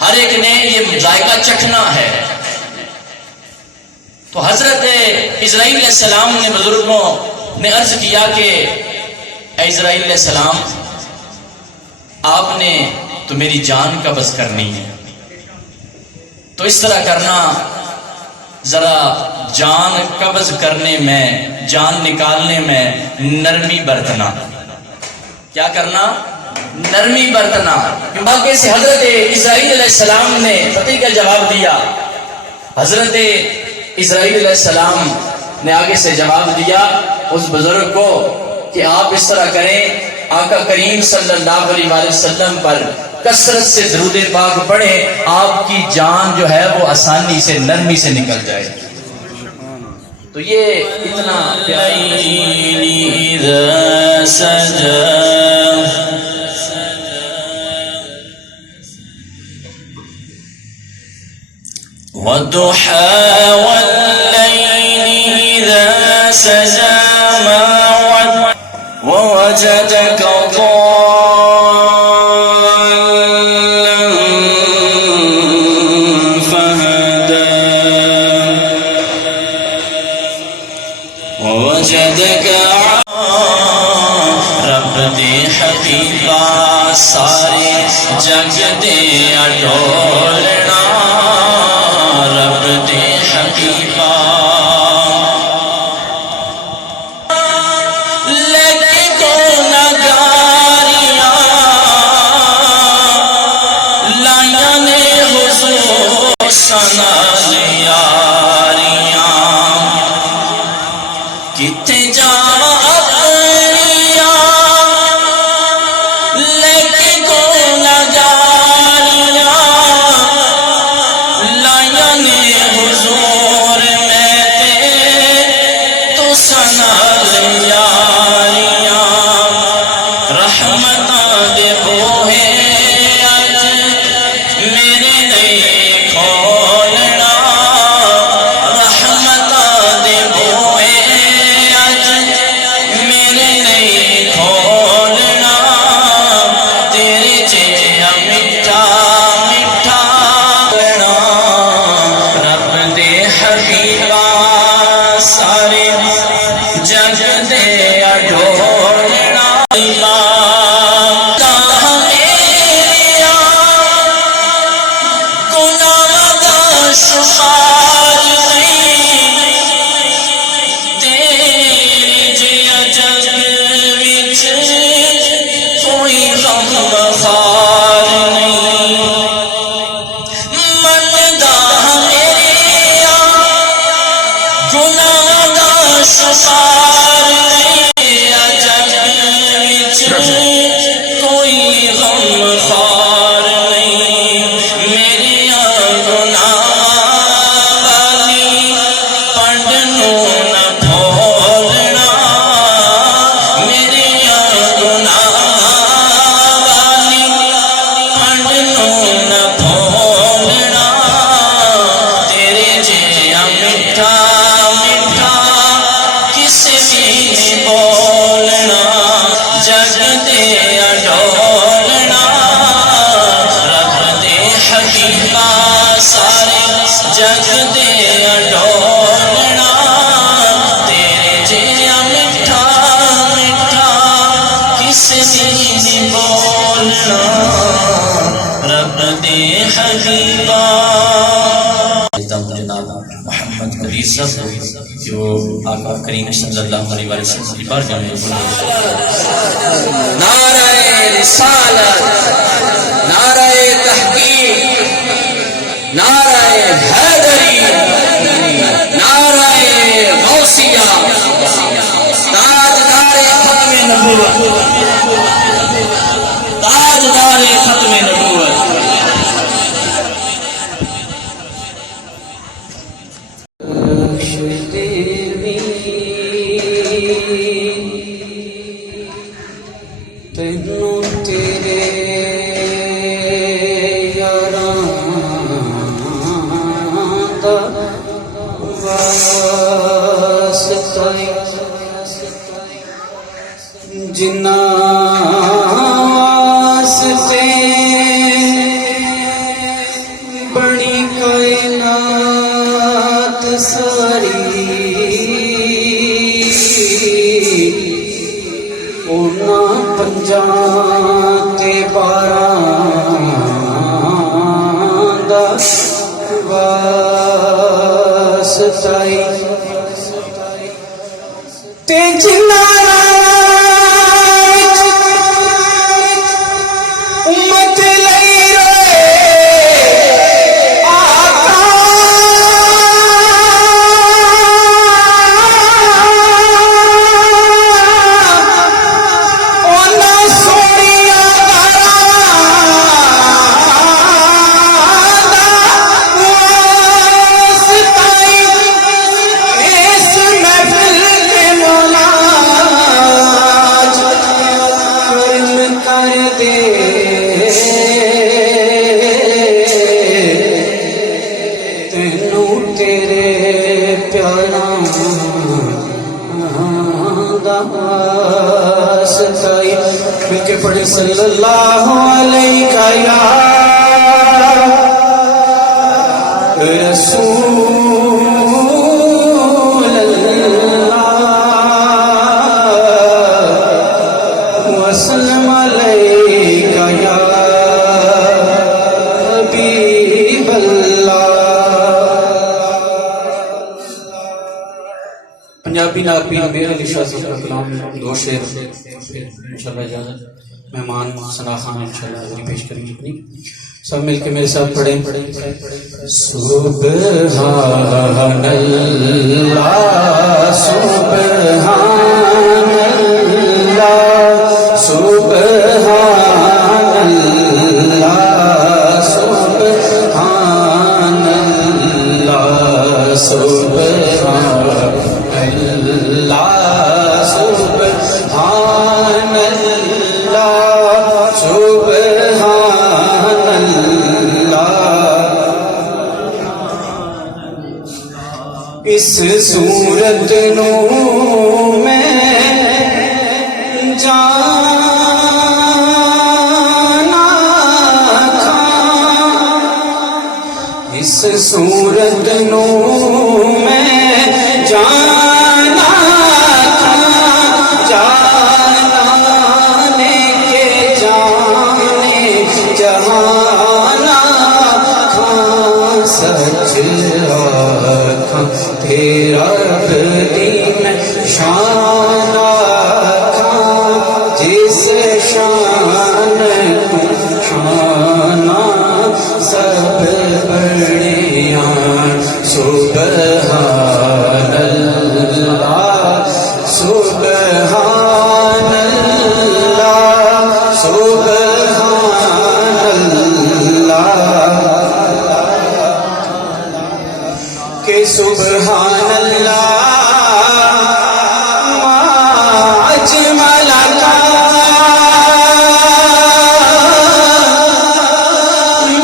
ہر ایک نے یہ ذائقہ چکھنا ہے. تو حضرت اسرائیل علیہ السلام نے بزرگوں نے عرض کیا کہ اے اسرائیل علیہ السلام، آپ نے تو میری جان قبض کرنی ہے، تو اس طرح کرنا، ذرا جان قبض کرنے میں، جان نکالنے میں نرمی برتنا. کیا کرنا؟ نرمی برتنا. واقعے سے حضرت اسرائیل علیہ السلام نے پتہ کیا جواب دیا؟ حضرت اسرائیل علیہ السلام نے آگے سے جواب دیا اس بزرگ کو کہ آپ اس طرح کریں، آقا کریم صلی اللہ علیہ وسلم پر کثرت سے درود پاک پڑھیں، آپ کی جان جو ہے وہ آسانی سے، نرمی سے نکل جائے. تو یہ اتنا والضحى والليل إذا سجى ما ووجدك ضالا فهدى ووجدك رب دے حبیبا سارے جگ دے اڈولنا، رب دے حبیبا لے کو نگاریاں لایا نے حضور سنا لیاریاں، کتے جا محمد قدیر صاحب جو آقا کریم صلی اللہ علیہ وسلم کی بارگاہ میں نعرہ رسالت، نعرہ تحقیق، نعرہ حیدری، نعرہ غوثیہ، تاجدار ختم نبوت، تاجدار ختم نبوت. ਉਹਨਾਂ ਪੰਜਾਂ ਤੇ 12 ਦਾ ਵਾਸਤਾਈ ਤੇ ਜਿਨ੍ਹਾਂ ਉਮਤ ਲਈ ਰੋਏ ਆਕਾ ਉਹਨਾਂ ਸੋਹਣੀਆਂ ਦਾ ਵਾਸਤਾਈ ਇਸ ਮਹਿਫਿਲ ਦੇ ਮੁਲਾਜ ਕਰਨ ਕਰ ਦੇ ਤੈਨੂੰ ਤੇਰੇ ਪਿਆਰਾਂ ਦਾ ਵਾਸਤਾਈ ਮਿਲ ਕੇ ਪੜ੍ਹੇ ਸੱਲੱਲਾਹੁ ਅਲੈਹਿ ਯਾ رسول اللہ وسلم علیک یا حبیب اللہ. پنجابی ناقی امیر علی شاہ صاحب کا کلام دو شعر انشاءاللہ اجازت مہمان ثنا خان انشاءاللہ حاضری پیش کریں گے اپنی. سب مل کے میرے ساتھ پڑھیں. سبحان اللہ سبحان اللہ سبحان اللہ سبحان اللہ سبحان اللہ سبحان اللہ سبحان اس صورت نو میں جانا تھا اس صورت نو میں جانا تھا جانے کے جانے جہانا تھا سچ تیرا دین شان آکھا جس شان کو شانا سب بڑیاں سبحان اللہ سبحان اللہ سبحان اللہ کہ سبحان اللہ ما اجمل کا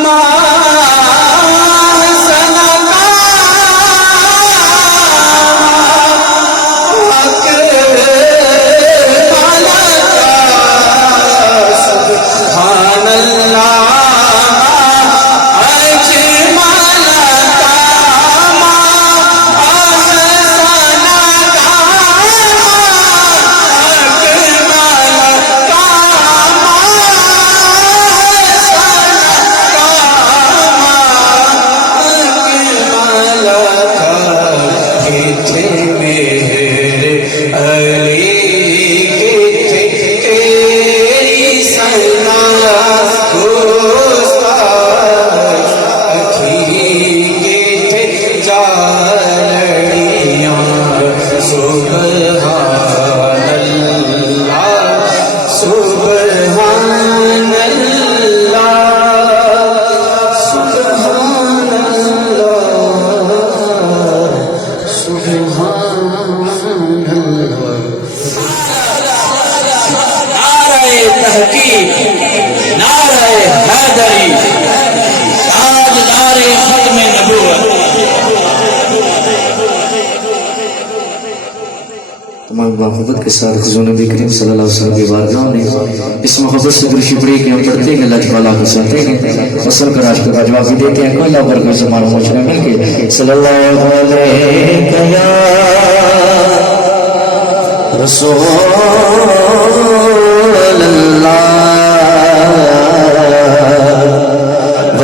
ما حسن کا سبحان اللہ تمام محبت کے ساتھ حضور نبی کریم صلی اللہ علیہ وسلم کی بارگاہ میں اس محبت سے درشی پڑھی کہ ہم پڑھتے ہیں اللہ تعالیٰ کو سنتے ہیں وصل کر آج کا جواب بھی دیتے ہیں کوئی پر کوئی زمان موجودہ مل کے صلی اللہ علیہ رسول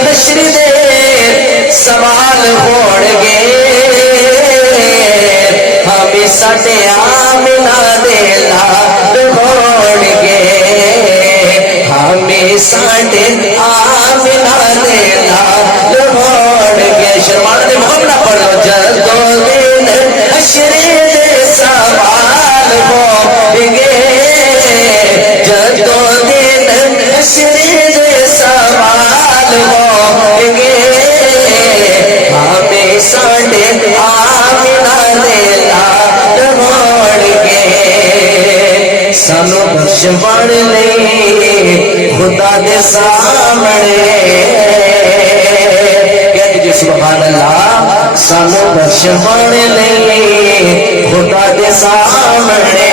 حشر دے سوال ہوڑ گے ہمیں ساڈے آمنہ دے لال ہوڑ گے ہمیں ساڈے آمنہ دے لال ہوڑ گے شرمان دے محمد نہ پڑھو جدو دن حشر دے سوال ہوڑ گے جدو دن حشر دے سوال ہوڑ گے ہمیں ساڈے آمنہ دے لال ہوڑ گے سانو بخشوڑ لئی خدا دے سامنے کہتے جی سبحان اللہ سانو بخشوڑ لئی خدا دے سامنے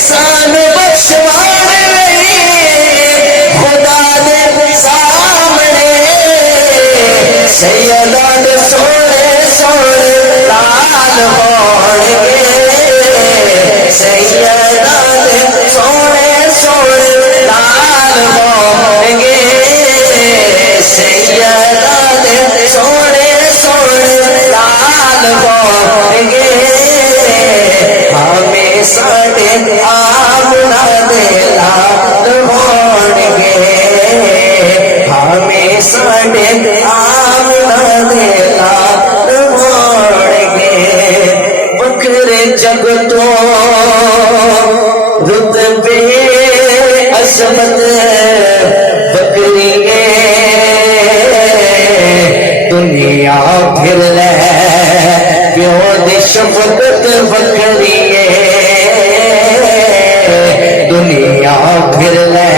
سانو بخشوڑ لئی خدا دے سامنے سیدہ دے سونے سونے لال ہوڑ گے سیدہ دے سونے سونے لال ہوڑ گے سیدہ دے سونے سونے لال ہوڑ گے ہمیں ساڈے آمنہ دے لال ہوڑ گے ہمیں ساڈے آمنہ دے لال ہوڑ گے وکھرے جگ تو رتبے عظمت بکری دنیا پھر لے پیو دی شفقت بکری دنیا پھر لے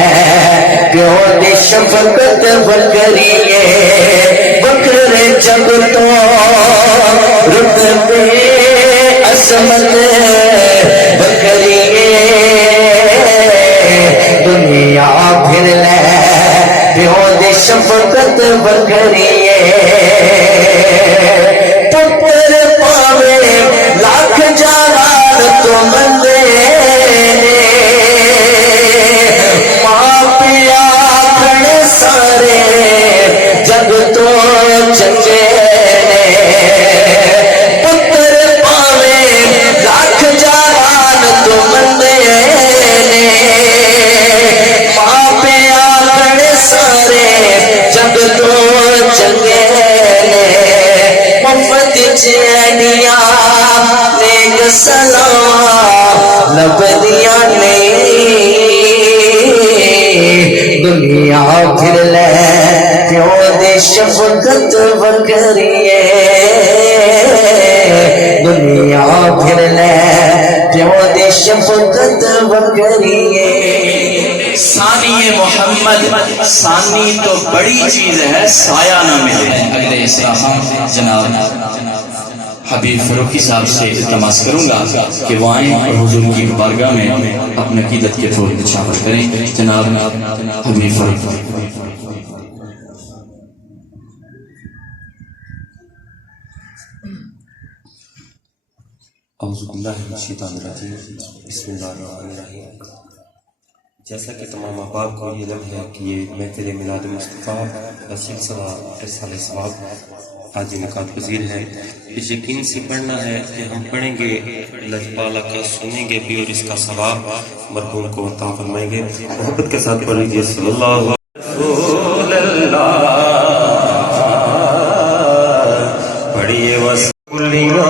پیو دی شفقت بکری بکرے جگ تو رتبے عظمت بکری دنیا پھر لے پیو دی شفقت بکری پتر پاوے لاکھ جانان تو مندے ماں پیا کھڑے سارے جگ تو چنگے پتر پاوے لاکھ جانان تو مندے ماں پیا کھڑے سارے جگ تو چنگے مفت چینیاں نیک سلام لبدیاں نہیں دنیا پھر لے پیو دی شفقت بکری دنیا پھر لے پیو دی شفقت بکری ثانی محمد ثانی تو بڑی چیز ہے سایہ نہ ملے اگلے اسلام جناب حبیب فروخی صاحب سے التماس کروں گا کہ وہ آئیں اور حضور کی بارگاہ میں اپنے عقیدت کے پھول نچھاور کریں جناب حبیب فروخی اعوذ باللہ من الشیطان الرجیم بسم اللہ الرحمن الرحیم جیسا کہ تمام احباب کو یہ علم ہے کہ یہ محفل میلاد مصطفیٰ کا سلسلہ ارسال ثواب آج انعقاد پذیر ہے اس یقین سے پڑھنا ہے کہ ہم پڑھیں گے اللہ تعالیٰ کا سنیں گے بھی اور اس کا ثواب مرحوم کو عطا فرمائیں گے محبت کے ساتھ پڑھ لیجیے صلی اللہ رسول اللہ پڑھیے وسلیاں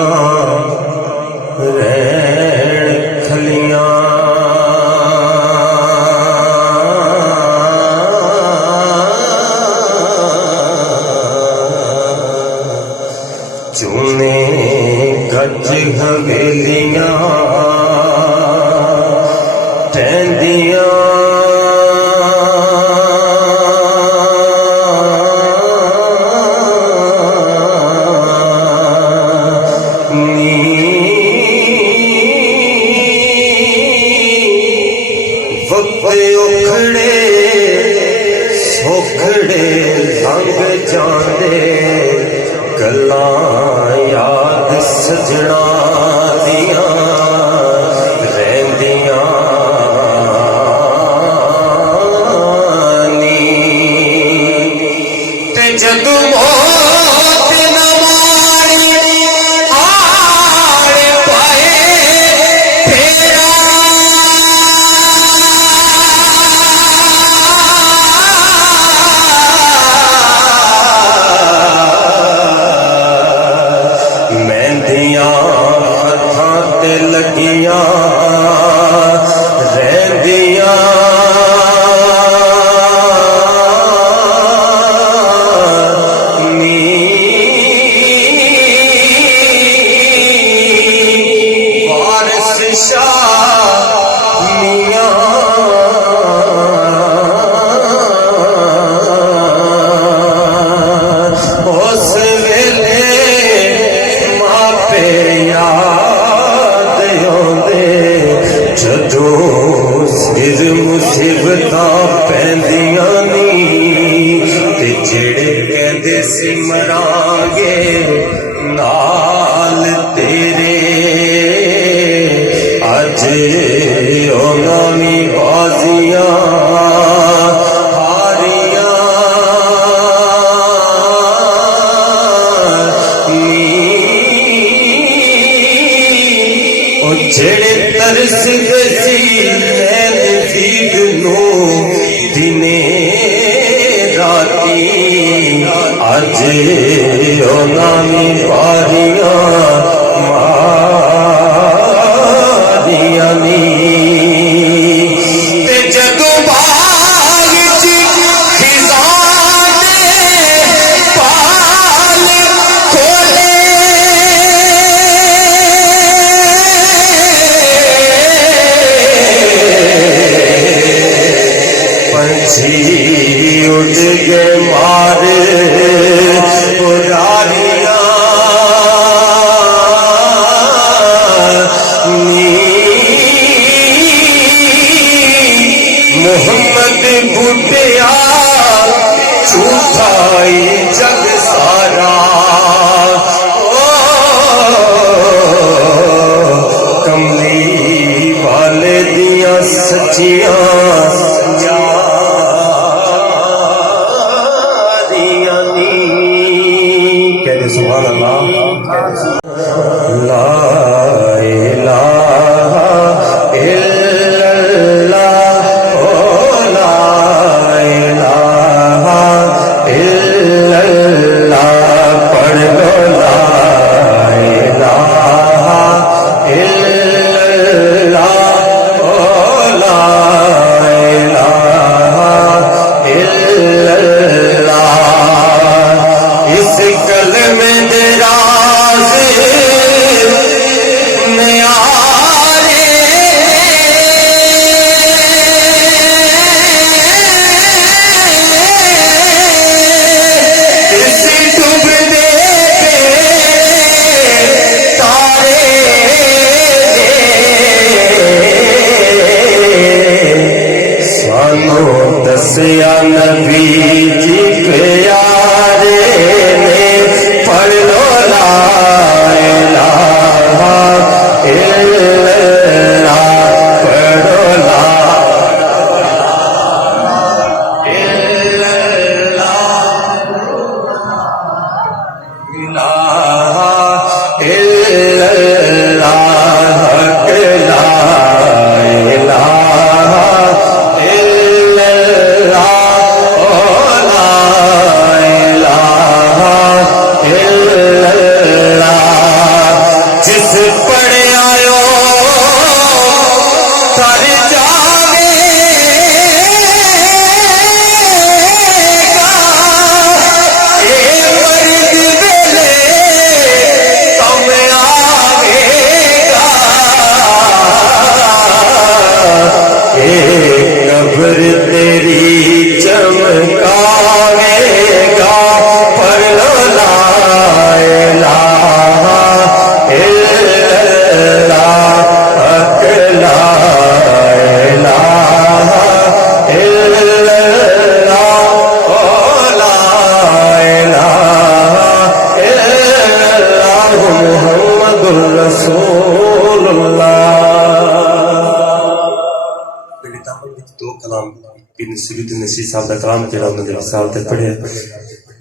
گج حویلیاں ٹہندیاں وقت اکھڑے سوکھڑے لنگ جاندے گلاں یاد سجنا دیاں رہندیاں نی جدو موت نواری آڑ پائے پھیرا مہندیاں ہاتھاں تے لگیاں رہندیاں مرانگے نال تیرے اج نامی بازیاں ہاریاں او جڑے ترس گسی نین دید نو دنے راتی اج نامی باریاں ماریاں نی تے جدو باغ چ خزاں پال کھولے پنچھی اڑ گئے مار محمد بھٹیا جھوٹائی جگ سارا کملی والے دیاں سچیاں یاریاں نی کہہ دے سبحان اللہ لا الہ الا اللہ لا الہ الا اللہ پڑھ لو لا الہ الا اللہ لا الہ الا اللہ اس کلمے دے راز دسیا نبی جی پیارے نے پڑھ لو لا الہ الا اللہ پڑھو لا الہ الا اللہ لا الہ تیری چمکاوے گا پڑھ لو لا الہ الا اللہ لا الہ الا اللہ لا الہ الا اللہ محمد رسول اللہ دو کلام بن سلوت نشی صاحب کا کلام جڑا انہوں نے مثال تے پڑھیا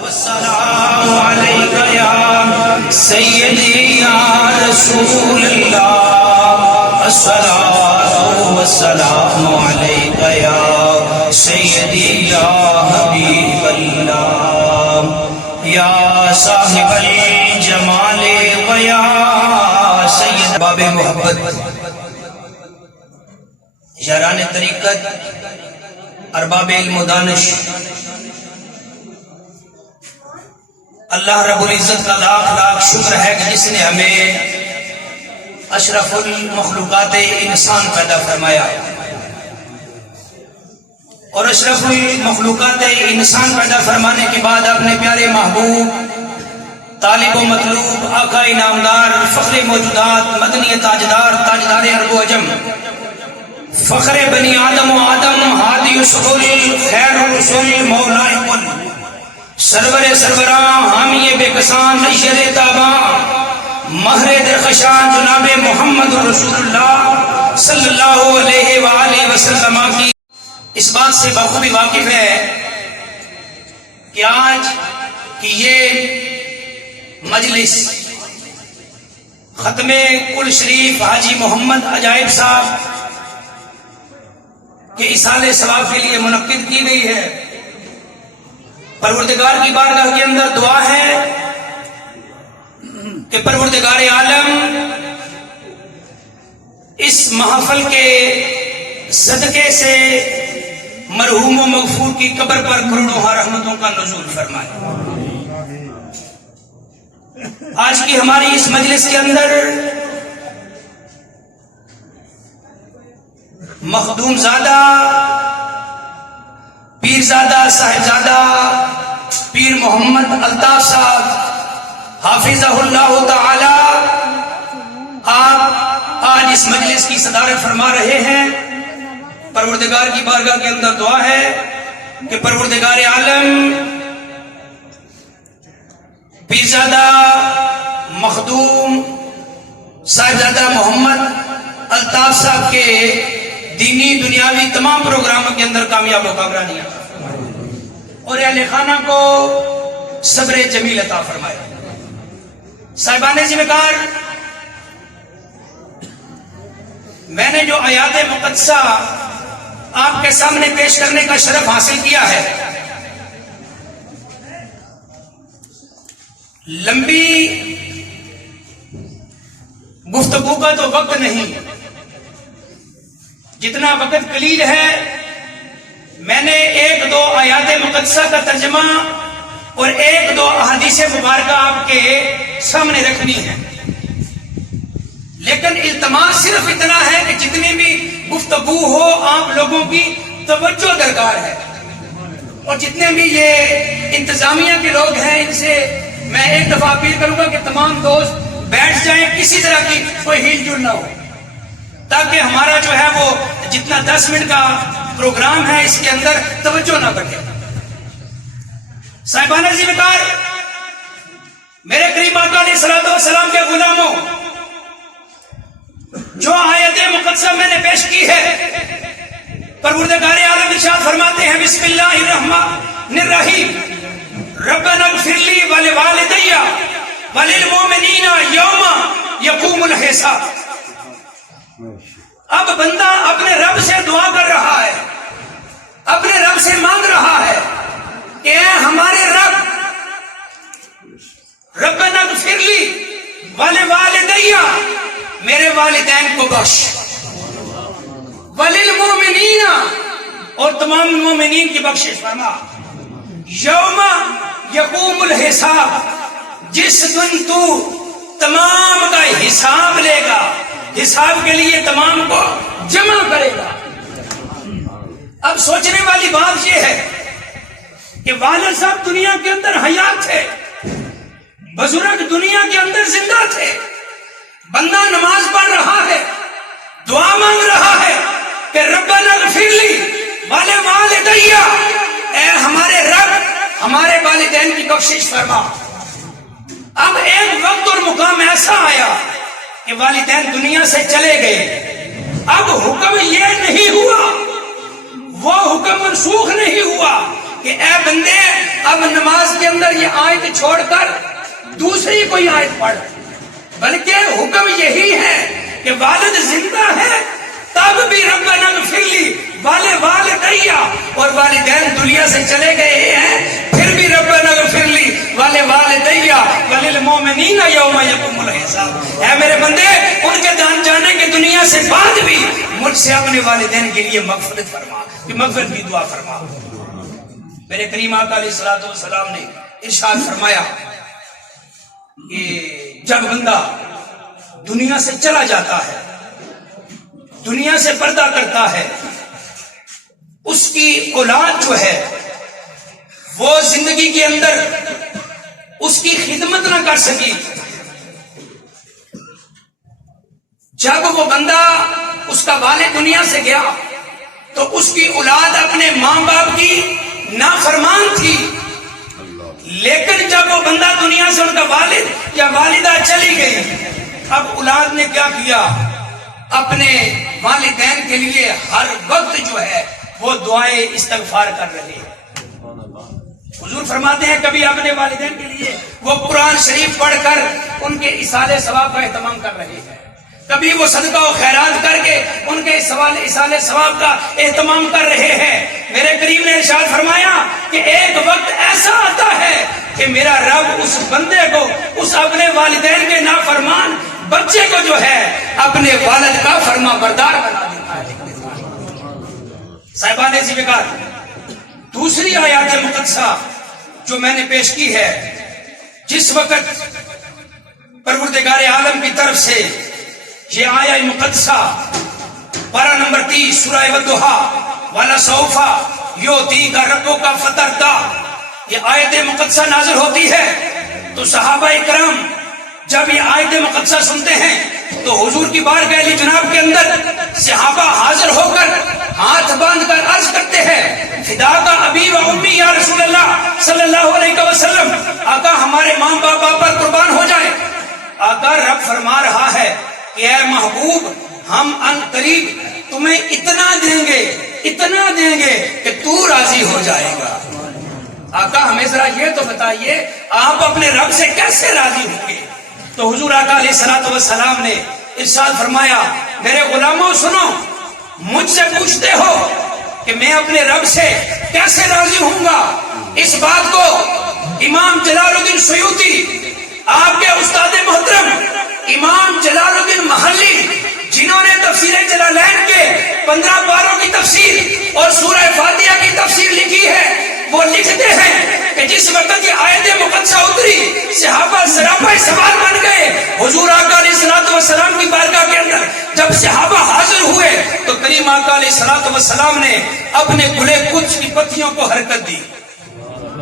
والسلام عليك يا سيدي يا رسول الله الصلاة والسلام عليك يا سيدي يا حبيب الله يا صاحب الجمال ويا سيد باب محبت یاران طریقت ارباب علم و دانش اللہ رب العزت کا لاکھ لاکھ شکر ہے کہ جس نے ہمیں اشرف المخلوقات انسان پیدا فرمایا اور اشرف المخلوقات انسان پیدا فرمانے کے بعد اپنے پیارے محبوب طالب و مطلوب آقا انعامدار فخر موجودات مدنی تاجدار تاجدار عرب و عجم فخر بنی آدم و آدم ہادی السبل خیر الرسل مولا کل سرور سربراہ حامی بے کسان نشر تاباں مہر درخشان جناب محمد رسول اللہ صلی اللہ علیہ وآلہ وسلم کی اس بات سے بخوبی واقف ہے کہ آج کی یہ مجلس ختم کل شریف حاجی محمد عجائب صاحب کے اصالِ ثواب کے لیے منعقد کی گئی ہے. پروردگار کی بارگاہ کے اندر دعا ہے کہ پروردگار عالم اس محفل کے صدقے سے مرحوم و مغفور کی قبر پر کروڑوں رحمتوں کا نزول فرمائے. آج کی ہماری اس مجلس کے اندر مخدوم زادہ پیر زادہ صاحبزادہ پیر محمد الطاف صاحب حافظہ اللہ تعالی آپ آج اس مجلس کی صدارت فرما رہے ہیں. پروردگار کی بارگاہ کے اندر دعا ہے کہ پروردگار عالم پیرزادہ مخدوم صاحبزادہ محمد الطاف صاحب کے دینی دنیاوی تمام پروگراموں کے اندر کامیاب و کامرانی اور اہل خانہ کو صبر جمیل عطا فرمائے. صاحبان ذمہ دار، میں نے جو آیات مقدسہ آپ کے سامنے پیش کرنے کا شرف حاصل کیا ہے، لمبی گفتگو کا تو وقت نہیں، جتنا وقت قلیل ہے میں نے ایک دو آیات مقدسہ کا ترجمہ اور ایک دو احادیث مبارکہ آپ کے سامنے رکھنی ہے. لیکن التماس صرف اتنا ہے کہ جتنی بھی گفتگو ہو آپ لوگوں کی توجہ درکار ہے، اور جتنے بھی یہ انتظامیہ کے لوگ ہیں ان سے میں ایک دفعہ اپیل کروں گا کہ تمام دوست بیٹھ جائیں، کسی طرح کی کوئی ہل جل نہ ہو، تاکہ ہمارا جو ہے وہ جتنا 10 منٹ کا پروگرام ہے اس کے اندر توجہ نہ بٹے. صاحبانہ ذمہ دار، میرے قریب آقا علیہ الصلوۃ والسلام کے غلاموں، جو آیت مقدسہ میں نے پیش کی ہے، پروردگار عالم ارشاد فرماتے ہیں بسم اللہ الرحمن الرحیم ربنا اغفر لی ولوالدی وللمؤمنین یوم یقوم الحساب. اب بندہ اپنے رب سے دعا کر رہا ہے، اپنے رب سے مانگ رہا ہے کہ اے ہمارے رب، ربنا اغفر لی ولوالدی، میرے والدین کو بخش، وللمؤمنین، اور تمام مومنین کی بخشش فرما، یوم یقوم الحساب، جس دن تو تمام کا حساب لے گا، حساب کے لیے تمام کو جمع کرے گا. اب سوچنے والی بات یہ ہے کہ والد صاحب دنیا کے اندر حیات تھے، بزرگ دنیا کے اندر زندہ تھے، بندہ نماز پڑھ رہا ہے، دعا مانگ رہا ہے کہ ربنا اغفر لی والدیا، اے ہمارے رب ہمارے والدین کی بخشش فرما۔ اب ایک وقت اور مقام ایسا آیا کہ والدین دنیا سے چلے گئے، اب حکم یہ نہیں ہوا، وہ حکم منسوخ نہیں ہوا کہ اے بندے اب نماز کے اندر یہ آیت چھوڑ کر دوسری کوئی آیت پڑھ، بلکہ حکم یہی ہے کہ والد زندہ ہے تب بھی ربنا اغفر لی والدیا، اور والدین دنیا سے چلے گئے ہیں پھر بھی ربنا اغفر لی والدیا وللمؤمنین یوم یقوم الحساب۔ اے میرے بندے ان کے جانے کے دنیا سے بعد بھی مجھ سے اپنے والدین کے لیے مغفرت فرما، کہ مغفرت کی دعا فرما۔ میرے کریم آقا علیہ الصلوۃ والسلام نے ارشاد فرمایا کہ جب بندہ دنیا سے چلا جاتا ہے، دنیا سے پردہ کرتا ہے، اس کی اولاد جو ہے وہ زندگی کے اندر اس کی خدمت نہ کر سکی، جب وہ بندہ اس کا والد دنیا سے گیا تو اس کی اولاد اپنے ماں باپ کی نافرمان تھی، لیکن جب وہ بندہ دنیا سے ان کا والد یا والدہ چلی گئی، اب اولاد نے کیا کیا، اپنے والدین کے لیے ہر وقت جو ہے وہ دعائیں استغفار کر رہے ہیں۔ حضور فرماتے ہیں کبھی اپنے والدین کے لیے وہ قرآن شریف پڑھ کر ان کے ایصال ثواب کا اہتمام کر رہے ہیں، کبھی وہ صدقہ و خیرات کر کے ان کے ایصال ثواب کا اہتمام کر رہے ہیں۔ میرے کریم نے ارشاد فرمایا کہ ایک وقت ایسا آتا ہے کہ میرا رب اس بندے کو، اس اپنے والدین کے نافرمان بچے کو جو ہے اپنے والد کا فرما بردار بنا دیتا ہے۔ صاحبان ذی وقار، دوسری آیات مقدسہ جو میں نے پیش کی ہے، جس وقت پروردگار عالم کی طرف سے یہ آیہ مقدسہ پارہ نمبر 30 سورہ والضحیٰ وَلَسَوْفَ يُعْطِيكَ رَبُّكَ فَتَرْضَىٰ، یہ آیت مقدسہ نازل ہوتی ہے تو صحابہ اکرام جب یہ آیت مقدسہ سنتے ہیں تو حضور کی بارگاہ علی جناب کے اندر صحابہ حاضر ہو کر ہاتھ باندھ کر عرض کرتے ہیں فداک ابی و امی یا رسول اللہ صلی اللہ علیہ وسلم، آقا ہمارے ماں باپ پر قربان ہو جائے۔ آقا رب فرما رہا ہے کہ اے محبوب ہم ان قریب تمہیں اتنا دیں گے کہ تو راضی ہو جائے گا۔ آقا ہمیں ذرا یہ تو بتائیے آپ اپنے رب سے کیسے راضی ہوں گے؟ تو حضور آقا علیہ الصلوۃ والسلام نے ارشاد فرمایا میرے غلاموں سنو، مجھ سے پوچھتے ہو کہ میں اپنے رب سے کیسے راضی ہوں گا، اس بات کو امام جلال الدین سیوطی، آپ کے استاد محترم امام جلال الدین محلی، جنہوں نے تفسیر جلالین کے 15 پاروں کی تفسیر اور سورہ فاتحہ کی تفسیر لکھی ہے، وہ لکھتے ہیں کہ جس وقت یہ آیت مقدسہ اتری صحابہ سراپا سوال بن گئے حضور آقا علیہ الصلوۃ والسلام کی بارگاہ کے اندر۔ جب صحابہ حاضر ہوئے تو کریم آقا علیہ الصلوۃ والسلام نے اپنے گلے کچھ کی پتیوں کو حرکت دی،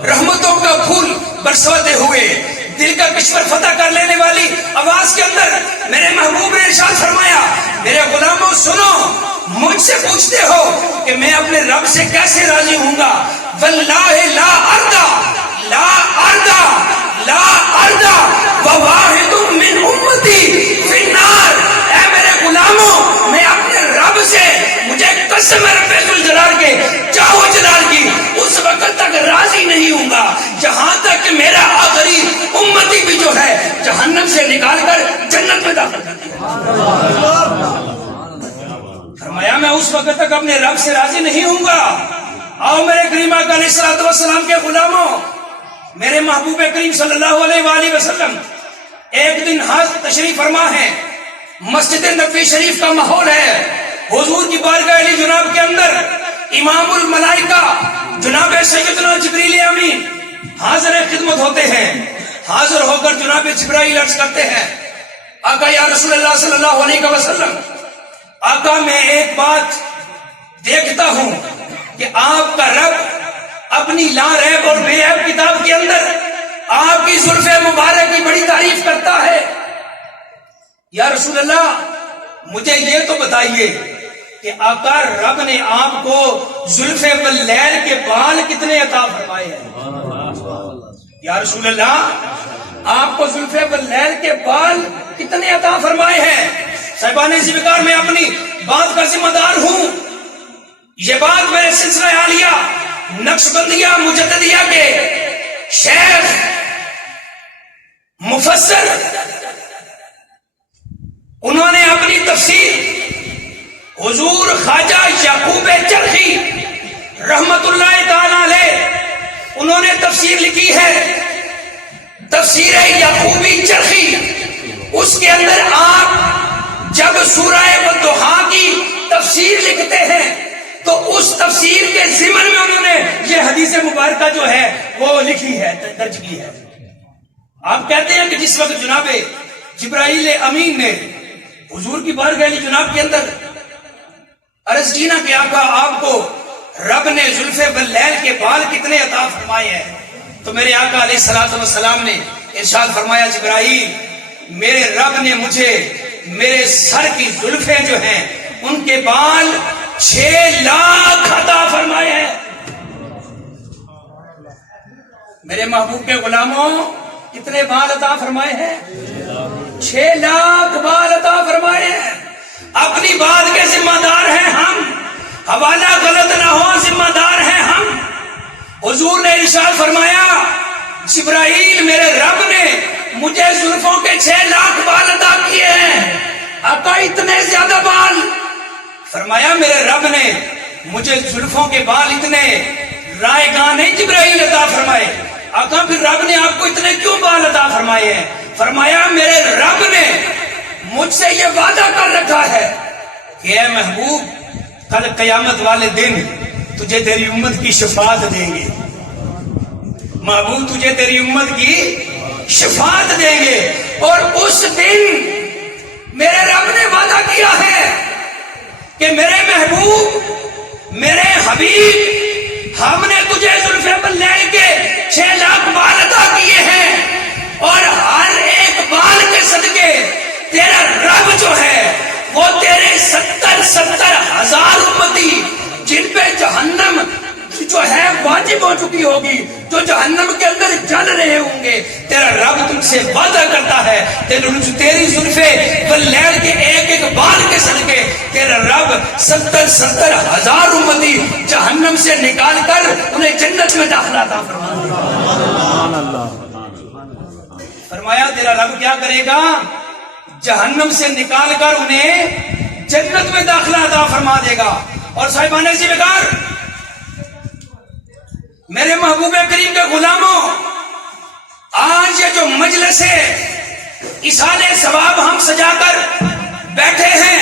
رحمتوں کا پھول برساتے ہوئے دل کا کشور فتح کر لینے والی آواز کے اندر میرے محبوب نے ارشاد فرمایا میرے غلاموں سنو، مجھ سے پوچھتے ہو کہ میں اپنے رب سے کیسے راضی ہوں گا، واللہ لا اردا وواحد من امتی فی النار، اے میرے غلاموں میں اپنے رب سے، مجھے قسم ہے رب ذوالجلال کے چاہو جلال کی، اس وقت تک راضی نہیں ہوں گا جہاں تک کہ میرا آخری امتی بھی جو ہے جہنم سے نکال کر جنت میں داخل کر دیا۔ فرمایا میں اس وقت تک اپنے رب سے راضی نہیں ہوں گا۔ آؤ میرے کریم آقا علیہ الصلوۃ والسلام کے غلاموں، میرے محبوب کریم صلی اللہ علیہ وآلہ وسلم ایک دن حج تشریف فرما ہے، مسجد نبوی شریف کا ماحول ہے، حضور کی بارگاہ علی جناب کے اندر امام الملائکہ جناب سیدنا جبریل امین حاضر خدمت ہوتے ہیں۔ حاضر ہو کر جناب جبرائیل عرض کرتے ہیں آقا یا رسول اللہ صلی اللہ علیہ وسلم، آقا میں ایک بات دیکھتا ہوں کہ آپ کا رب اپنی لا ریب اور بے عیب کتاب کے اندر آپ کی زلف مبارک کی بڑی تعریف کرتا ہے، یا رسول اللہ مجھے یہ تو بتائیے کہ آقا رب نے آپ کو زلف واللیل کے بال کتنے عطا فرمائے ہیں؟ یا رسول اللہ آپ کو زلف واللیل کے بال کتنے عطا فرمائے ہیں؟ صاحبان ذوالفقار میں اپنی بات کا ذمہ دار ہوں. یہ بات میرے سلسلہ عالیہ نقشبندیہ مجددیہ کے شیخ مفسر انہوں نے اپنی تفسیر حضور خواجہ یعقوب چرخی رحمت اللہ تعالی علیہ انہوں نے تفسیر لکھی ہے، تفسیر یعقوبی چرخی. اس کے اندر آپ جب سورہ والضحیٰ کی تفسیر لکھتے ہیں تو اس تفسیر کے ضمن میں انہوں نے یہ حدیث مبارکہ جو ہے وہ لکھی ہے، درج کی ہے. آپ کہتے ہیں کہ جس وقت جناب جبرائیل امین نے حضور کی بارگاہ جناب کے اندر عرض کی نا کہ آقا آپ کو رب نے زلف واللیل کے بال کتنے عطا فرمائے ہیں، تو میرے آقا علیہ الصلوۃ والسلام نے ارشاد فرمایا جبرائیل میرے رب نے مجھے میرے سر کی زلفیں جو ہیں ان کے بال 6 لاکھ عطا فرمائے ہیں. میرے محبوب کے غلاموں کتنے بال عطا فرمائے ہیں؟ 6 لاکھ بال عطا فرمائے ہیں. اپنی بات کے ذمہ دار ہیں ہم، حوالہ غلط نہ ہو، ذمہ دار ہیں ہم. حضور نے ارشاد فرمایا جبرائیل میرے رب نے مجھے زلفوں کے 6 لاکھ بال عطا کیے ہیں. آقا اتنے زیادہ بال؟ فرمایا میرے رب نے مجھے زلفوں کے بال اتنے رائے گاہ نہیں جبرائیل عطا فرمائے. آقا پھر رب نے آپ کو اتنے کیوں بال عطا فرمائے ہیں؟ فرمایا میرے رب نے مجھ سے یہ وعدہ کر رکھا ہے کہ اے محبوب کل قیامت والے دن تجھے تیری امت کی شفاعت دیں گے. محبوب تجھے تیری امت کی شفاعت دیں گے، اور اس دن میرے رب نے وعدہ کیا ہے کہ میرے محبوب میرے حبیب ہم نے تجھے زلف واللیل کے 6 لاکھ بال عطا کیے ہیں، اور ہر ایک بال کے صدقے تیرا رب جو ہے وہ تیرے 70 ہزار امتی جن پہ جہنم جو ہے واجب ہو چکی ہوگی، جو جہنم کے اندر جل رہے ہوں گے، تیرا رب تم سے وعدہ کرتا ہے تیری زلفے واللیل کے ایک ایک بال کے صدقے تیرا رب 70 ہزار امتی جہنم سے نکال کر انہیں جنت میں داخلہ عطا فرمائے. فرمایا تیرا رب کیا کرے گا؟ جہنم سے نکال کر انہیں جنت میں داخلہ عطا فرما دے گا. اور صاحبان ذوالفقار میرے محبوب کریم کے غلاموں، آج یہ جو مجلس ہے ایصال ثواب ہم سجا کر بیٹھے ہیں،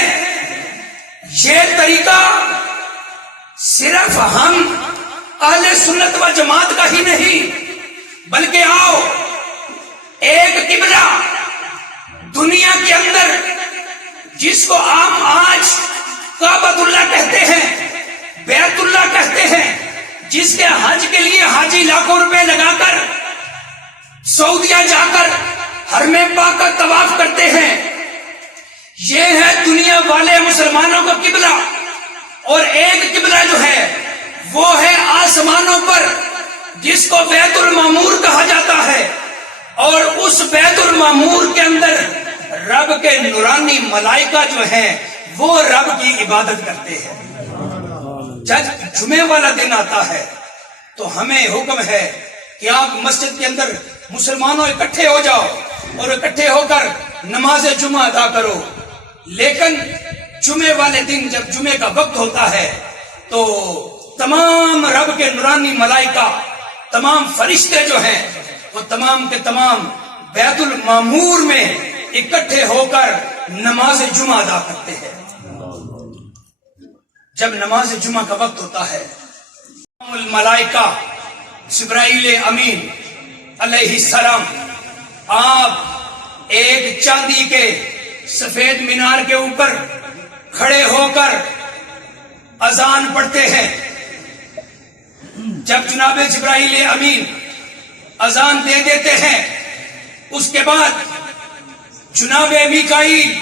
یہ طریقہ صرف ہم اہل سنت و جماعت کا ہی نہیں، بلکہ آؤ ایک قبلہ دنیا کے اندر جس کو آپ آج کعبۃ اللہ کہتے ہیں، بیت اللہ کہتے ہیں، جس کے حج کے لیے حاجی لاکھوں روپے لگا کر سعودیہ جا کر حرم پاک کا طواف کرتے ہیں، یہ ہے دنیا والے مسلمانوں کا قبلہ. اور ایک قبلہ جو ہے وہ ہے آسمانوں پر جس کو بیت المعمور کہا جاتا ہے، اور اس بیت المعمور کے اندر رب کے نورانی ملائکہ جو ہیں وہ رب کی عبادت کرتے ہیں. جب جمعے والا دن آتا ہے تو ہمیں حکم ہے کہ آپ مسجد کے اندر مسلمانوں اکٹھے ہو جاؤ اور اکٹھے ہو کر نماز جمعہ ادا کرو. لیکن جمعے والے دن جب جمعے کا وقت ہوتا ہے تو تمام رب کے نورانی ملائکہ، تمام فرشتے جو ہیں وہ تمام کے تمام بیت المعمور میں اکٹھے ہو کر نماز جمعہ ادا کرتے ہیں. جب نماز جمعہ کا وقت ہوتا ہے الملائکہ جبرائیل امین علیہ السلام آپ ایک چاندی کے سفید مینار کے اوپر کھڑے ہو کر اذان پڑھتے ہیں. جب جناب جبرائیل امین اذان دے دیتے ہیں اس کے بعد جناب میکائیل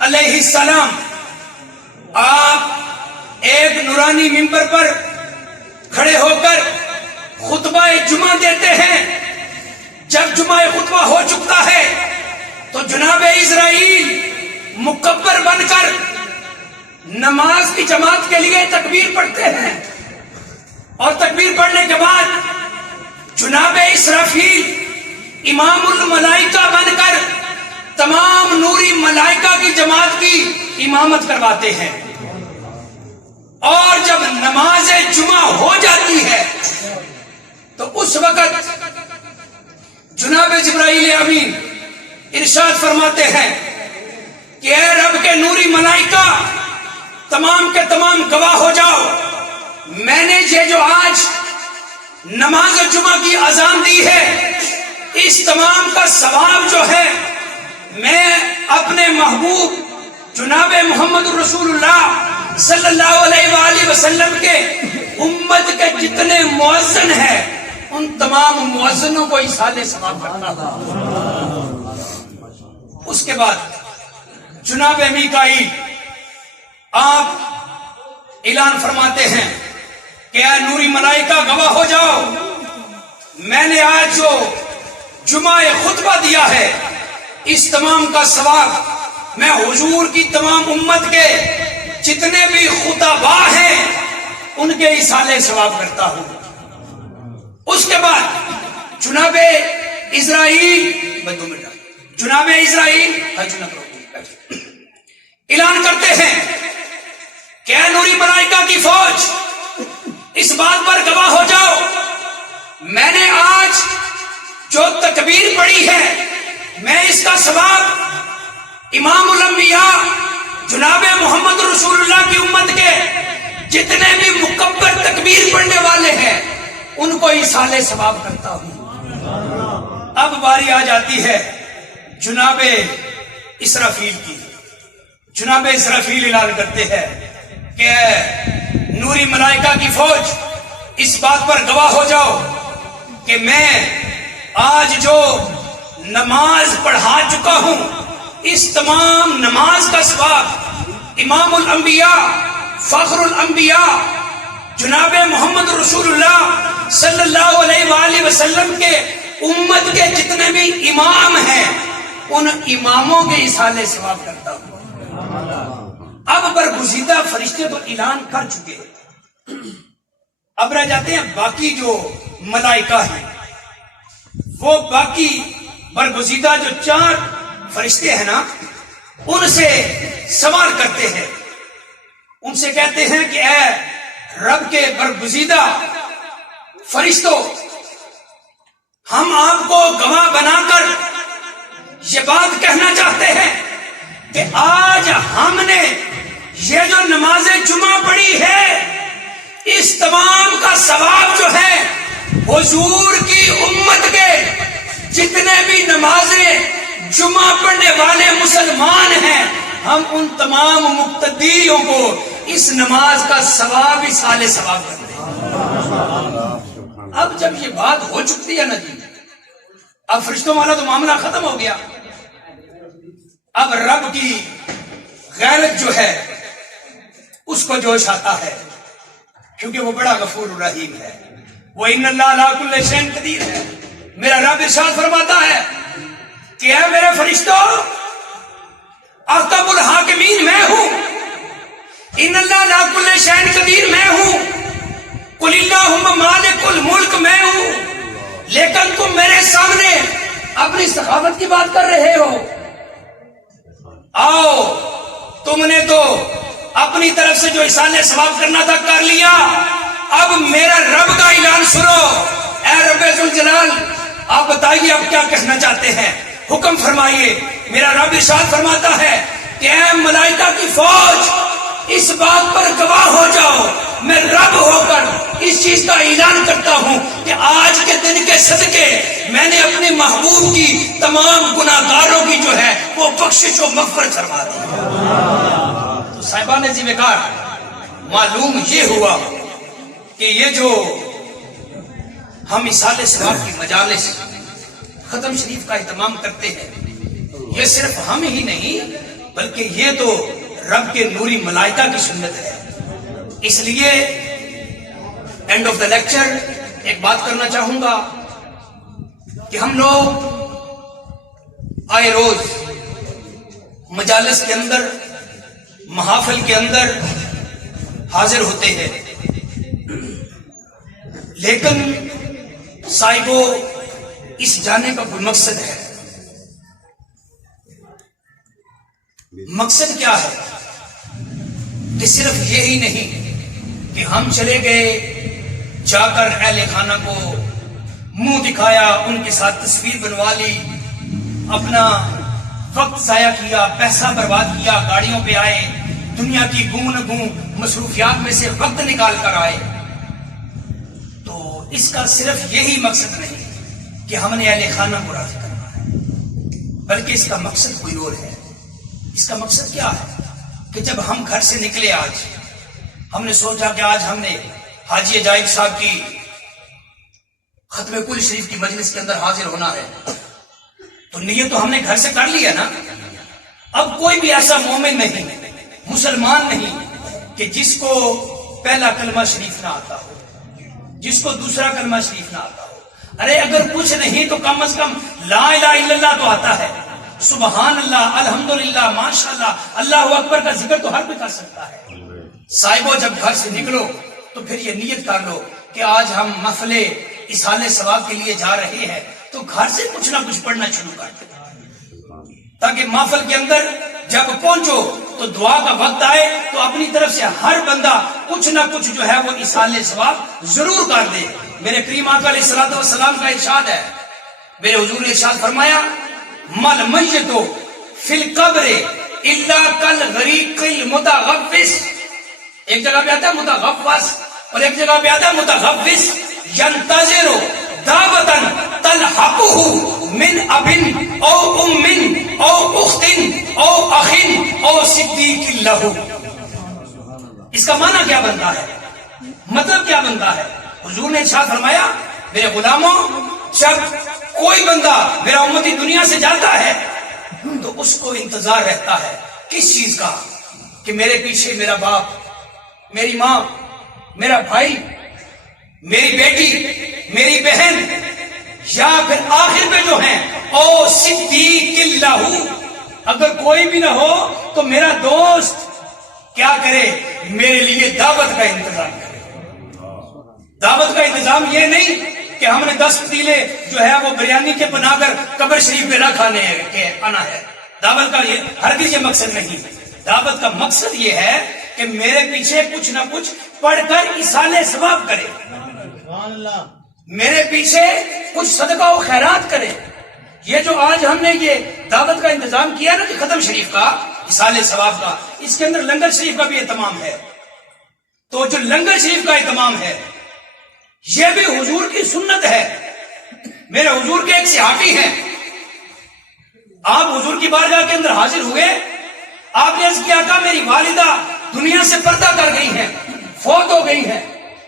علیہ السلام آپ ایک نورانی منبر پر کھڑے ہو کر خطبہ جمعہ دیتے ہیں. جب جمعہ خطبہ ہو چکتا ہے تو جناب اسرائیل مکبر بن کر نماز کی جماعت کے لیے تکبیر پڑھتے ہیں, اور تکبیر پڑھنے کے بعد جناب اسرافیل امام الملائکہ بن کر تمام نوری ملائکہ کی جماعت کی امامت کرواتے ہیں. اور جب نماز جمعہ ہو جاتی ہے تو اس وقت جناب جبرائیل امین ارشاد فرماتے ہیں کہ اے رب کے نوری ملائکہ تمام کے تمام گواہ ہو جاؤ, میں نے یہ جو آج نماز جمعہ کی اذان دی ہے اس تمام کا ثواب جو ہے میں اپنے محبوب جناب محمد رسول اللہ صلی اللہ علیہ وآلہ وسلم کے امت کے جتنے مؤذن ہیں ان تمام مؤذنوں کو ایصال ثواب کرتا ہوں. اس کے بعد جناب میکائیل آپ اعلان فرماتے ہیں کہ اے نوری ملائکہ گواہ ہو جاؤ, میں نے آج جو جمعہ خطبہ دیا ہے اس تمام کا ثواب میں حضور کی تمام امت کے جتنے بھی خطباء ہیں ان کے ایصال ثواب کرتا ہوں. اس کے بعد جناب اسرائیل اعلان کرتے ہیں کہ اے نوری ملائکہ کی فوج اس بات پر گواہ ہو جاؤ, میں نے آج جو تکبیر پڑھی ہے میں اس کا ثواب امام الانبیاء جناب محمد رسول اللہ کی امت کے جتنے بھی مکبر تکبیر پڑھنے والے ہیں ان کو ایصال ثواب کرتا ہوں. اب باری آ جاتی ہے جناب اسرافیل کی. جناب اسرافیل اعلان کرتے ہیں کہ نوری ملائکہ کی فوج اس بات پر گواہ ہو جاؤ کہ میں آج جو نماز پڑھا چکا ہوں اس تمام نماز کا ثواب امام الانبیاء فخر الانبیاء جناب محمد رسول اللہ صلی اللہ علیہ وآلہ وسلم کے امت کے جتنے بھی امام ہیں ان اماموں کے ایصال ثواب کرتا ہوں. اب برگزیدہ فرشتے تو اعلان کر چکے, اب رہ جاتے ہیں باقی جو ملائکہ ہیں. وہ باقی برگزیدہ جو 4 فرشتے ہیں نا ان سے سوال کرتے ہیں, ان سے کہتے ہیں کہ اے رب کے برگزیدہ فرشتوں, ہم آپ کو گواہ بنا کر یہ بات کہنا چاہتے ہیں کہ آج ہم نے یہ جو نماز جمعہ پڑھی ہے اس تمام کا ثواب جو ہے حضور کی امت کے جتنے بھی نمازیں جمعہ پڑھنے والے مسلمان ہیں ہم ان تمام مقتدیوں کو اس نماز کا ثواب ایصال ثواب کرتے ہیں. اب جب یہ بات ہو چکی ہے نا جی, اب فرشتوں والا تو معاملہ ختم ہو گیا. اب رب کی غیرت جو ہے اس کو جوش آتا ہے کیونکہ وہ بڑا غفور الرحیم ہے. وہ ان اللہ علی کل شیء قدیر ہے. میرا رب ارشاد فرماتا ہے کہ اے میرے فرشتوں, احکم الحاکمین میں ہوں, ان اللہ علی کل شیء قدیر میں ہوں, قل اللہم مالک الملک میں ہوں. لیکن تم میرے سامنے اپنی سخاوت کی بات کر رہے ہو. آؤ, تم نے تو اپنی طرف سے جو ایصال ثواب کرنا تھا کر لیا, اب میرا رب کا اعلان سنو. اے رب ذوالجلال, آپ بتائیے آپ کیا کہنا چاہتے ہیں, حکم فرمائیے. میرا رب ارشاد فرماتا ہے کہ اے ملائکہ کی فوج اس بات پر گواہ ہو جاؤ, میں رب ہو کر اس چیز کا اعلان کرتا ہوں کہ آج کے دن کے صدقے میں نے اپنے محبوب کی تمام گناہگاروں کی جو ہے وہ بخشش و مغفرت فرما دی. تو صاحبان ذی وقار, معلوم یہ ہوا کہ یہ جو ہم ایصال ثواب کی مجالس ختم شریف کا اہتمام کرتے ہیں یہ صرف ہم ہی نہیں بلکہ یہ تو رب کے نوری ملائکہ کی سنت ہے. اس لیے اینڈ آف دا لیکچر ایک بات کرنا چاہوں گا کہ ہم لوگ آئے روز مجالس کے اندر محافل کے اندر حاضر ہوتے ہیں، لیکن صاحبو اس جانے کا کوئی مقصد ہے. مقصد کیا ہے کہ صرف یہی نہیں کہ ہم چلے گئے، جا کر اہل خانہ کو منہ دکھایا، ان کے ساتھ تصویر بنوا لی، اپنا وقت ضائع کیا، پیسہ برباد کیا، گاڑیوں پہ آئے، دنیا کی گوں نہ گوں مصروفیات میں سے وقت نکال کر آئے. تو اس کا صرف یہی مقصد نہیں کہ ہم نے اہل خانہ کو راضی کرنا ہے، بلکہ اس کا مقصد کوئی اور ہے. اس کا مقصد کیا ہے کہ جب ہم گھر سے نکلے، آج ہم نے سوچا کہ آج ہم نے حاجی عجائب صاحب کی ختم کل شریف کی مجلس کے اندر حاضر ہونا ہے، تو نیت تو ہم نے گھر سے کر لیا نا. اب کوئی بھی ایسا مومن نہیں، مسلمان نہیں کہ جس کو پہلا کلمہ شریف نہ آتا ہو، جس کو دوسرا کلمہ شریف نہ آتا ہو. ارے اگر کچھ نہیں تو کم از کم لا الہ الا اللہ تو آتا ہے، سبحان اللہ، الحمدللہ، ماشاءاللہ، اللہ اکبر کا ذکر تو ہر کوئی کر سکتا ہے. صاحبو جب گھر سے نکلو تو پھر یہ نیت کر لو کہ آج ہم محفل اصحال ثواب کے لیے جا رہے ہیں، تو گھر سے کچھ نہ کچھ پڑھنا شروع کر دو، تاکہ محفل کے اندر جب پہنچو تو دعا کا وقت آئے تو اپنی طرف سے ہر بندہ کچھ نہ کچھ جو ہے وہ اصحال ثواب ضرور کر دے. میرے کریم آقا علیہ الصلوۃ والسلام کا ارشاد ہے، میرے حضور نے ارشاد فرمایا، مل میت فی القبر الا کالغریق المتغوص. ایک جگہ پہ آتا ہے متغوص اور ایک جگہ پہ آتا ہے متغوص. ینتظر دعوتا تلحقه من اب او ام او اخت او اخ او صدیق له. اس کا معنی کیا بنتا ہے، مطلب کیا بنتا ہے؟ حضور نے ارشاد فرمایا، میرے غلاموں، جب کوئی بندہ میرا امتی دنیا سے جاتا ہے تو اس کو انتظار رہتا ہے کس چیز کا؟ کہ میرے پیچھے میرا باپ، میری ماں، میرا بھائی، میری بیٹی، میری بہن، یا پھر آخر میں جو ہیں او صدیق اللہ، اگر کوئی بھی نہ ہو تو میرا دوست کیا کرے؟ میرے لیے دعوت کا انتظام کرے. دعوت کا انتظام یہ نہیں کہ ہم نے 10 پتیلے جو ہے وہ بریانی کے بنا کر قبر شریف پہ رکھ آنا ہے. دعوت کا یہ ہرگز یہ مقصد نہیں. دعوت کا مقصد یہ ہے کہ میرے پیچھے کچھ نہ کچھ پڑھ کر اصحال ثواب کرے، میرے پیچھے کچھ صدقہ و خیرات کرے. یہ جو آج ہم نے یہ دعوت کا انتظام کیا نا کہ ختم شریف کا، اصحال ثواب کا، اس کے اندر لنگر شریف کا بھی اہتمام ہے. تو جو لنگر شریف کا اہتمام ہے یہ بھی حضور کی سنت ہے. میرے حضور کے ایک صحابی ہیں، آپ حضور کی بارگاہ کے اندر حاضر ہوئے، آپ نے عرض کیا کہ میری والدہ دنیا سے پردہ کر گئی ہیں، فوت ہو گئی ہیں.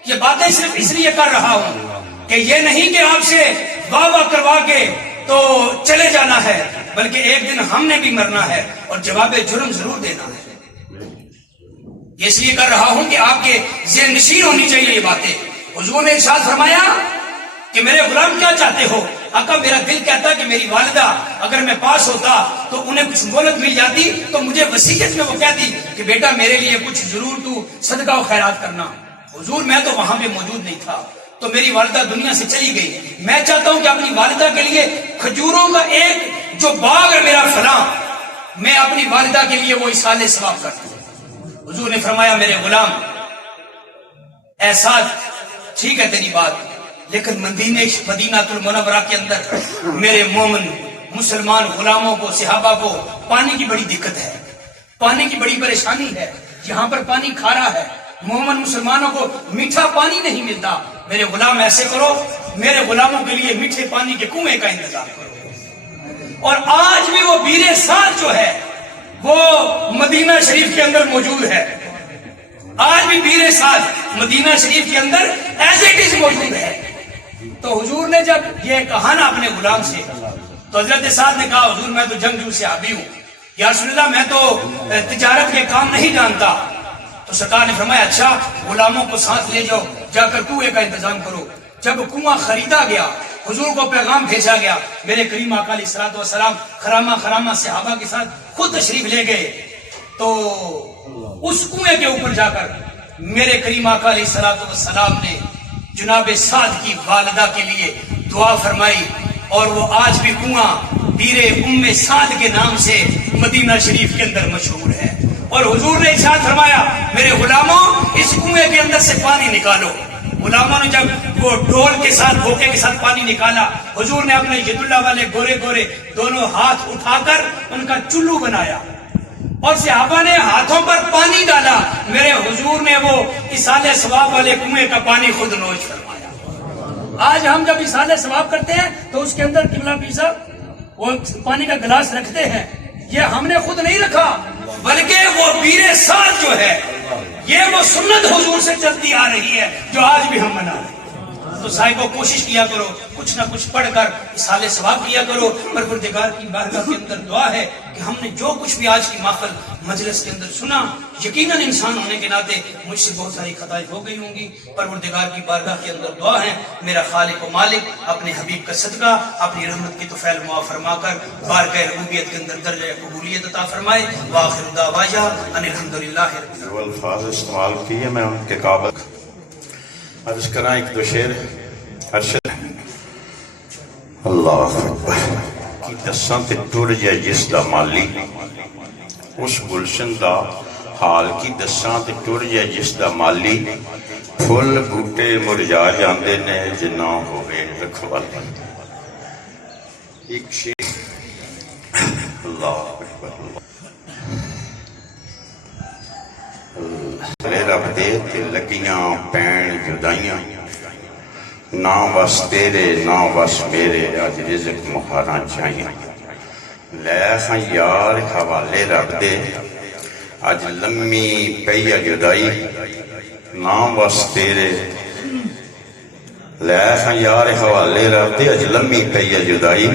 یہ باتیں صرف اس لیے کر رہا ہوں کہ یہ نہیں کہ آپ سے واہ واہ کروا کے تو چلے جانا ہے، بلکہ ایک دن ہم نے بھی مرنا ہے اور جواب جرم ضرور دینا ہے. یہ اس لیے کر رہا ہوں کہ آپ کے ذہن نشین ہونی چاہیے یہ باتیں. حضور نے ارشاد فرمایا کہ میرے غلام کیا چاہتے ہو؟ آقا میرا دل کہتا کہ میری والدہ اگر میں پاس ہوتا تو انہیں کچھ مہلت مل جاتی تو مجھے وصیت میں وہ کہتی کہ بیٹا میرے لیے کچھ ضرور تو صدقہ و خیرات کرنا. حضور میں تو وہاں پہ موجود نہیں تھا، تو میری والدہ دنیا سے چلی گئی. میں چاہتا ہوں کہ اپنی والدہ کے لیے کھجوروں کا ایک جو باغ ہے میرا فلاں، میں اپنی والدہ کے لیے وہ اصحال ثواب کرتا ہوں. حضور نے فرمایا میرے غلام، ایسا ٹھیک ہے تیری بات، لیکن مدینہ المنورہ کے اندر میرے مومن مسلمان غلاموں کو، صحابہ کو پانی کی بڑی دقت ہے، پانی کی بڑی پریشانی ہے. یہاں پر پانی کھارا ہے، مومن مسلمانوں کو میٹھا پانی نہیں ملتا. میرے غلام ایسے کرو، میرے غلاموں کے لیے میٹھے پانی کے کنویں کا انتظام کرو. اور آج بھی وہ بیر سعد جو ہے وہ مدینہ شریف کے اندر موجود ہے. آج بھی بیر سعد مدینہ شریف کے اندر ایز اٹ از موجود ہے. تو حضور نے جب یہ کہا نا اپنے غلام سے تو حضرت سعد نے کہا حضور میں تو جنگجو صحابی ہوں، یا رسول اللہ میں تو تجارت کے کام نہیں جانتا. تو سرکار نے فرمایا اچھا غلاموں کو ساتھ لے جاؤ، جا کر کنویں کا انتظام کرو. جب کنواں خریدا گیا حضور کو پیغام بھیجا گیا، میرے کریم آقا علیہ الصلوۃ والسلام خرامہ صحابہ کے ساتھ خود تشریف لے گئے. تو اس کنویں کے اوپر جا کر میرے کریم آقا علیہ الصلوۃ والسلام نے جناب سعد کی والدہ کے لیے دعا فرمائی، اور وہ آج بھی کنواں پیر ام سعد کے نام سے مدینہ شریف کے اندر مشہور ہے. اور حضور نے ارشاد فرمایا میرے غلاموں اس کنویں کے اندر سے پانی نکالو. غلاموں نے جب وہ ڈول کے ساتھ بوکے کے ساتھ پانی نکالا، حضور نے اپنے ید اللہ والے گورے گورے دونوں ہاتھ اٹھا کر ان کا چلو بنایا اور صحابہ نے ہاتھوں پر پانی ڈالا. میرے حضور نے وہ اصالہ ثواب والے کنویں کا پانی خود نوش فرمایا. آج ہم جب اصالہ ثواب کرتے ہیں تو اس کے اندر قبلہ پیر صاحب وہ پانی کا گلاس رکھتے ہیں. یہ ہم نے خود نہیں رکھا، بلکہ وہ پیر سعد جو ہے یہ وہ سنت حضور سے چلتی آ رہی ہے جو آج بھی ہم منا رہے ہیں. تو صاحبوں کوشش کیا کرو، کچھ نہ کچھ پڑھ کر اصالہ ثواب کیا کرو. پروردگار کی بارگاہ کے اندر دعا ہے کہ ہم نے جو کچھ بھی آج کی محفل مجلس کے اندر سنا، یقیناً انسان ہونے کے ناطے مجھ سے بہت ساری خطائیں ہو گئی ہوں گی. پروردگار کی بارگاہ کے اندر دعا ہے میرا خالق و مالک اپنے حبیب کا صدقہ اپنی رحمت کی طفیل معاف فرما کر بارگاہ ربوبیت کے اندر درجہ قبولیت عطا فرمائے. وآخر دعوانا ان الحمدللہ رب العالمین. جو الفاظ استعمال کیے میں ان کے قابل عرض کرا ایک دو شعر. ارشد اللہ اکبر کی دساں تے ٹر جائے جس دا مالی، اس گلشن دا حال کی دساں تے ٹر جائے جس دا مالی، پھل بوٹے مرجا جاندے نے جنا ہوئے رکھوالی. ایک شعر اللہ اکبر رب دے تے لگیاں پین جدائیاں، نہ وس تیرے نہ وس میرے اج رزق مہاراں چاہیاں. لے خاں یار حوالے رب دے اج لمی پئی جدائی، نہ وس تیرے. لے خاں یار حوالے رب دے اج لمی پئی جدائی،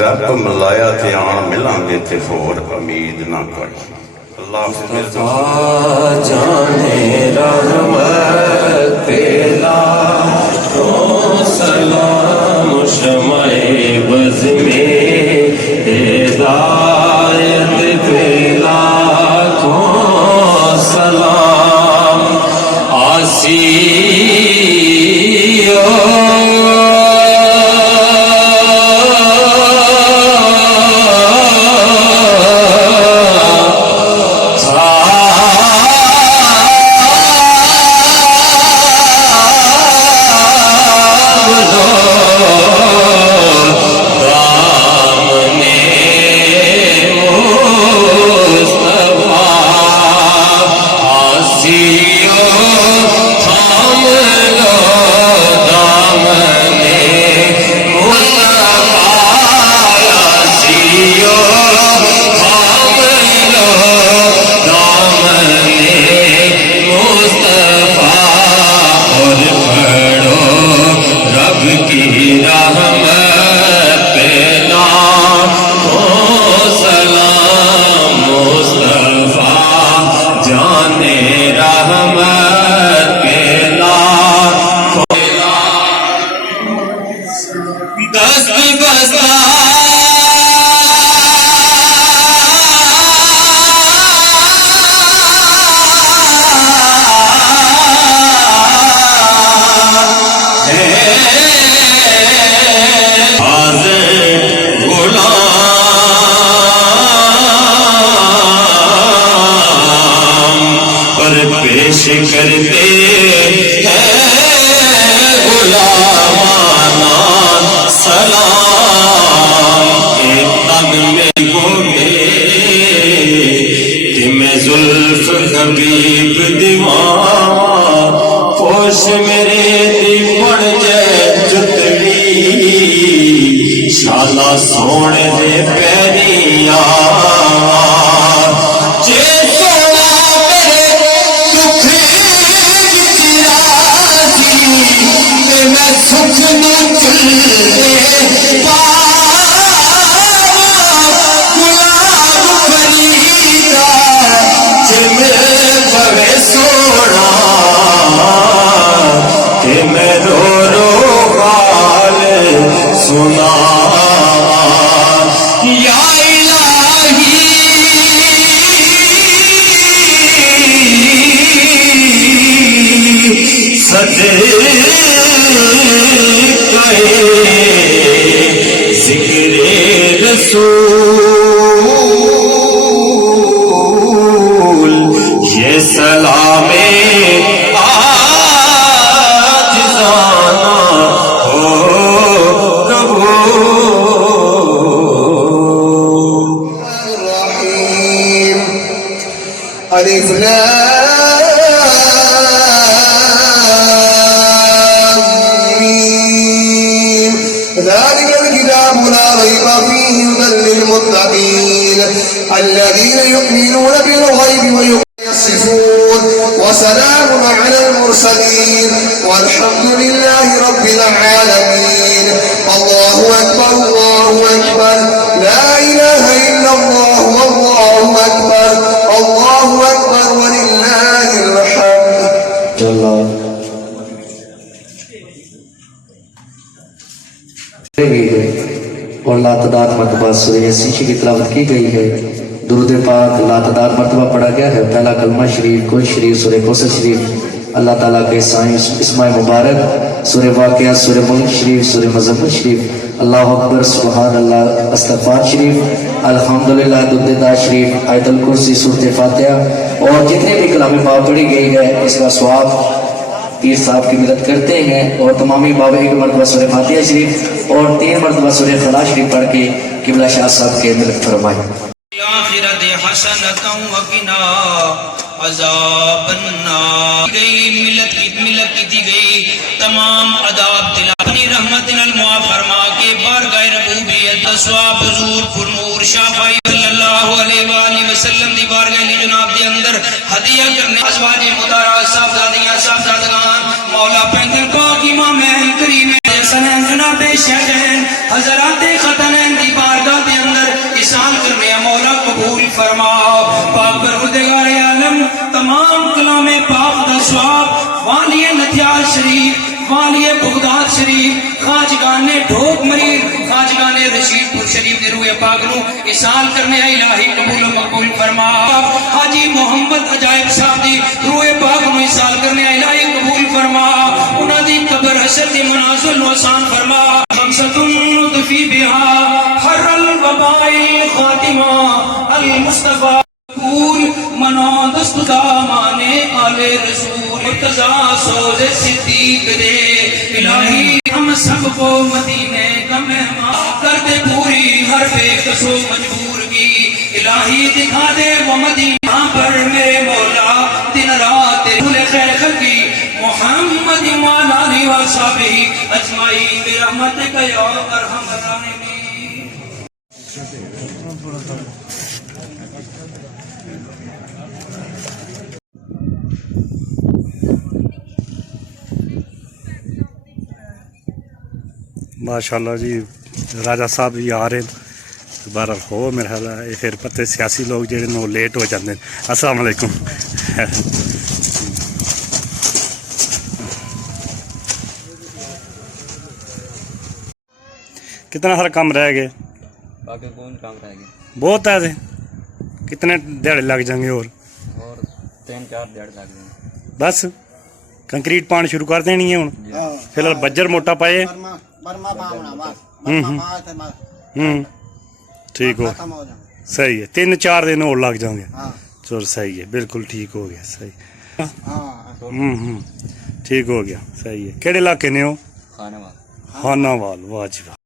رب ملایا تے آن ملان دے تے ہور امید نہ کوئی. مصطفیٰ جانے رحمت پیلا تو سلام شمع بز میں ہدایت پیلا کو سلام آسی پیش کرتے ہیں غلامانہ سلام کے تن میں گوڑے کہ میں زلف حبیب دیوان پوش میرے دی پڑ جائے جتڑی شالا سونے دے پیریاں سکھ نہ چلے الف لام ميم ذلك الكتاب لا ريب فيه هدى للمتقين الذين يؤمنون بالغيب ويصفون وسلام على المرسلين والحمد لله رب العالمين الله أكبر الله أكبر لا إله إلا الله والله أكبر الله أكبر ولله الحمد اور لاتعداد مرتبہ سورہ یاسین کی تلاوت کی گئی ہے. درود پاک لاتعداد مرتبہ پڑھا گیا ہے. پہلا کلمہ شریف کل شریف سورہ کوثر شریف اللہ تعالیٰ کے اسماء مبارک سورہ واقعہ سورہ ملک شریف سورہ مزمل شریف اللہ اکبر سبحان اللہ استغفار شریف الحمدللہ دودھا شریف آیت الکرسی سورۃ فاتحہ اور جتنے بھی کلام پاک پڑھی گئی ہے اس کا ثواب پیر صاحب کی مدد کرتے ہیں. اور تمامی بابا ایک مرتبہ سورہ فاتحہ شریف اور 3 مرتبہ سورہ خلاص شریف پڑھ کے قبلہ شاہ صاحب کے مدد فرمائیں. آخرت حسنۃ وقنا عذاب النار. ملت کی دی گئی تمام آداب تلا اپنی رحمت المعاف فرما کے بارگاہ ربوبیت ثواب حضور پر نور شافعی صلی اللہ علیہ وآلہ وسلم دی بارگاہ جناب دے اندر ہدیہ کرنے ازواج مطہرات صاحبزادیاں صاحبزادگان مولا پیغمبر پاک امام کریم حسنین جناب شہدین حضرات ختنین دی بارگاہ دے اندر احسان کرنے مولا قبول فرما. پاک پروردگار عالم تمام کلام پاک دا ثواب والی نتیال شریف والی بغداد شریف خواجگان ڈھوک مرید خواجگان رشید پور شریف نے روح پاک نو احسان کرنے الہی قبول و مقبول فرما. حاجی محمد عجائب صاحب دی روح پاک نو احسان کرنے الہی قبول فرما. انہاں دی قبر حشر دی منازل نو آسان فرما. خمسۃ نطفی بہا حر الوباء خاتمہ المصطفیٰ منو دست دامانے آل رسول ارتضا سوز صدیق دے الہی ہم سب کو مدینے کا مہمان کر دے پوری ہر بے کسو مجبور کی الہی دکھا دے وہ مدینہ پر میرے مولا دن رات پھول خیر خلقی محمد مولا علی و صحابہ اجمعین برحمتک یا ارحم الراحمین. ماشاءاللہ جی راجہ صاحب بھی آ رہے ہیں بہرحال ہو میرا خیال ہے پھر پتے سیاسی لوگ جڑے نو لیٹ ہو جاتے ہیں. السلام علیکم. کتنا سارا کام رہ گئے؟ باقی کون کام رہ گیا؟ بہت ہے تھے. کتنے دیہڑے لگ جائیں گے؟ اور 3-4 دیہڑے لگ جائیں گے. بس کنکریٹ پانی شروع کر دینی ہے ہوں فی الحال بجر موٹا پائے. ٹھیک ہو صحیح ہے 3-4 دن اور لگ جائیں گے. چلو صحیح ہے بالکل ٹھیک ہو گیا. صحیح ٹھیک ہو گیا. صحیح ہے. کہڑے علاقے نے ہو؟ خانہ وال. خانہ وال. واہ جی واہ.